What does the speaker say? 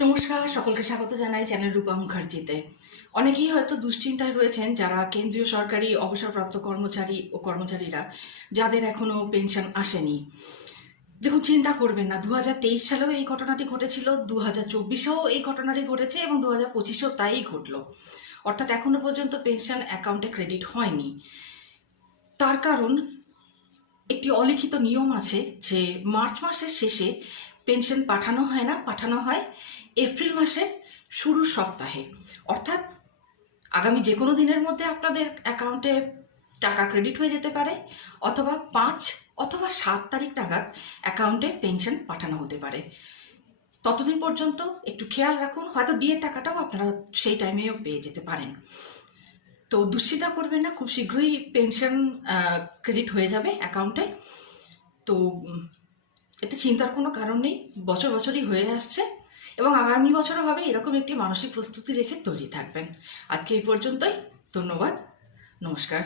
নমস্কার, সকলকে স্বাগত জানাই চ্যানেল রূপা মুখার্জিতে। অনেকেই হয়তো দুশ্চিন্তায় রয়েছেন যারা কেন্দ্রীয় সরকারি অবসরপ্রাপ্ত কর্মচারী ও কর্মচারীরা যাদের এখনো পেনশন আসেনি। দেখুন, চিন্তা করবেন না, 2023 সালেও এই ঘটনাটি ঘটেছিল, 2024-এও এই ঘটনাটি ঘটেছে এবং 2025-এও তাই ঘটলো। অর্থাৎ এখনো পর্যন্ত পেনশন অ্যাকাউন্টে ক্রেডিট হয়নি। তার কারণ একটি অলিখিত নিয়ম আছে যে মার্চ মাসের শেষে পেনশন পাঠানো হয় না, পাঠানো হয় এপ্রিল মাসের শুরুর সপ্তাহে। অর্থাৎ আগামী যে কোনো দিনের মধ্যে আপনাদের অ্যাকাউন্টে টাকা ক্রেডিট হয়ে যেতে পারে, অথবা 5 অথবা 7 তারিখ নাগাদ অ্যাকাউন্টে পেনশন পাঠানো হতে পারে। ততদিন পর্যন্ত একটু খেয়াল রাখুন, হয়তো ডিএর টাকাটাও আপনারা সেই টাইমেও পেয়ে যেতে পারেন। তো দুশ্চিন্তা করবেন না, খুব শীঘ্রই পেনশন ক্রেডিট হয়ে যাবে অ্যাকাউন্টে। তো এতে চিন্তার কোনো কারণ নেই, বছর বছরই হয়ে আসছে এবং আগামী বছরও হবে। এরকম একটি মানসিক প্রস্তুতি রেখে তৈরি থাকবেন। আজকে এই পর্যন্তই। ধন্যবাদ, নমস্কার।